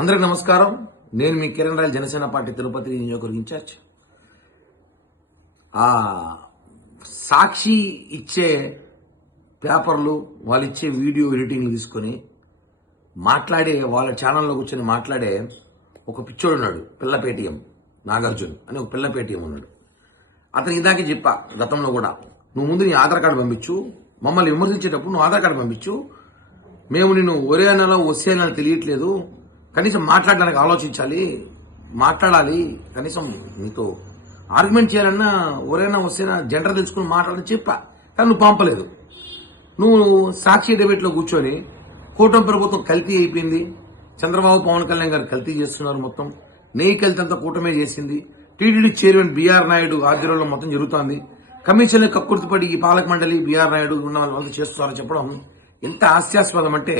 అందరికి నమస్కారం. నేను మీ కిరణ్ రాయల్, జనసేన పార్టీ తిరుపతి నియోజకవర్గ ఇన్ఛార్జ్. ఆ సాక్షి ఇచ్చే పేపర్లు, వాళ్ళు ఇచ్చే వీడియో ఎడిటింగ్లు తీసుకొని మాట్లాడే, వాళ్ళ ఛానల్లో కూర్చొని మాట్లాడే ఒక పిచ్చోడు ఉన్నాడు, పిల్ల పేటీఎం నాగార్జున్ అని ఒక పిల్ల పేటీఎం ఉన్నాడు. అతను ఇదాకే చెప్పా గతంలో కూడా, నువ్వు ముందు నీ ఆధార్ కార్డు పంపించు, మమ్మల్ని విమర్శించేటప్పుడు నువ్వు ఆధార్ కార్డు పంపించు, మేము నిన్ను ఒరే నెల వస్తే నెల తెలియట్లేదు, కనీసం మాట్లాడడానికి ఆలోచించాలి, మాట్లాడాలి, కనీసం నీతో ఆర్గ్యుమెంట్ చేయాలన్నా ఎవరైనా వస్తేనా జెండర్ తెలుసుకుని మాట్లాడని చెప్పా. కానీ నువ్వు పంపలేదు. నువ్వు సాక్షి డిబేట్లో కూర్చొని కూటమి ప్రభుత్వం కల్తీ అయిపోయింది, చంద్రబాబు పవన్ కళ్యాణ్ గారు కల్తీ చేస్తున్నారు, మొత్తం నెయ్యి కల్తీ అంతా కూటమే చేసింది, టీటీడీ చైర్మన్ బీఆర్ నాయుడు ఆధ్వర్యంలో మొత్తం జరుగుతోంది, కమిషన్లు కక్కుర్తిపడి ఈ పాలక మండలి బీఆర్ నాయుడు ఉన్న వాళ్ళంతా చేస్తున్నారని చెప్పడం ఎంత హాస్యాస్పదం అంటే,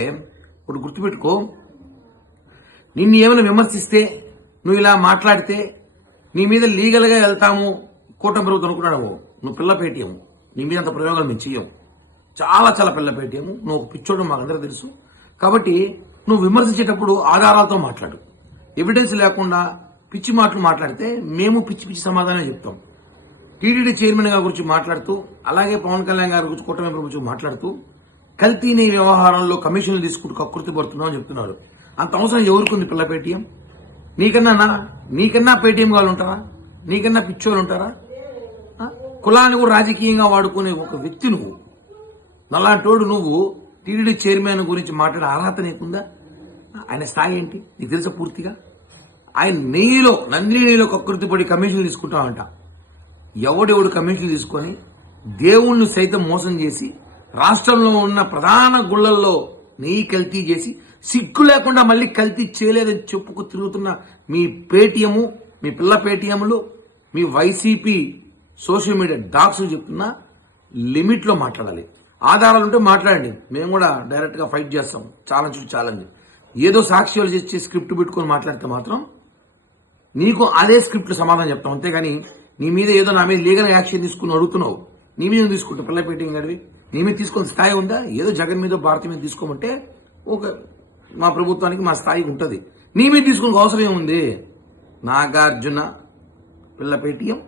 ఇప్పుడు గుర్తుపెట్టుకో, నిన్ను ఏమైనా విమర్శిస్తే, నువ్వు ఇలా మాట్లాడితే నీ మీద లీగల్గా వెళ్తాము కూటమి ప్రభుత్వం అనుకున్నావు. నువ్వు పిల్ల పేటీఎం, నీ మీద అంత ప్రయోగాలు మేము చెయ్యం, చాలా చాలా పిల్ల పేటీఎం, నువ్వు ఒక పిచ్చోడు మాకందరూ తెలుసు. కాబట్టి నువ్వు విమర్శించేటప్పుడు ఆధారాలతో మాట్లాడు. ఎవిడెన్స్ లేకుండా పిచ్చి మాటలు మాట్లాడితే మేము పిచ్చి పిచ్చి సమాధానం చెప్తాం. టీటీడీ చైర్మన్ గారి గురించి మాట్లాడుతూ, అలాగే పవన్ కళ్యాణ్ గారి గురించి కూటమి ప్రభుత్వం మాట్లాడుతూ కల్తీని వ్యవహారంలో కమిషన్లు తీసుకుంటూ కక్కుర్తి పడుతున్నావు అని చెప్తున్నారు. అంత అవసరం ఎవరికి పిల్ల పేటీఎం? నీకన్నా పేటీఎం వాళ్ళు ఉంటారా? నీకన్నా పిచ్చోళ్ళు ఉంటారా? కులాన్ని కూడా రాజకీయంగా వాడుకునే ఒక వ్యక్తి నువ్వు. నల్లాంటోడు నువ్వు టీటీడీ చైర్మన్ గురించి మాట్లాడే అర్హత నీకుందా? ఆయన స్థాయి ఏంటి నీకు తెలుసా పూర్తిగా? ఆయన నందిని నెయ్యిలో కక్కుర్తిపడి కమిషన్లు తీసుకుంటామంట. ఎవడెవడు కమిషన్లు తీసుకొని దేవుణ్ణి సైతం మోసం చేసి రాష్ట్రంలో ఉన్న ప్రధాన గుళ్లల్లో నెయ్యి కల్తీ చేసి సిగ్గు లేకుండా మళ్ళీ కల్తీ చేయలేదని చెప్పుకు తిరుగుతున్న మీ పేటీఎము, మీ పిల్ల పేటీఎంలు, మీ వైసీపీ సోషల్ మీడియా డాక్స్ చెప్తున్నా లిమిట్లో మాట్లాడాలి. ఆధారాలు ఉంటే మాట్లాడండి, మేము కూడా డైరెక్ట్గా ఫైట్ చేస్తాం. ఛాలెంజ్ ఏదో సాక్షి వాళ్ళు చేసే స్క్రిప్ట్ పెట్టుకొని మాట్లాడితే మాత్రం నీకు అదే స్క్రిప్ట్ సమాధానం చెప్తాం. అంతేగాని నీ మీద ఏదో నా మీద లీగల్ యాక్షన్ తీసుకుని అడుగుతున్నావు, నీ మీద తీసుకుంటావు. పిల్ల పేటీఎం గడివి నీ మీద తీసుకునే స్థాయి ఉందా? ఏదో జగన్ మీద భారతి మీద తీసుకోమంటే ఒక మా ప్రభుత్వానికి మా స్థాయి ఉంటుంది. నీ మీద తీసుకునే అవసరం ఏముంది? నాగార్జున పిల్ల పేటీఎం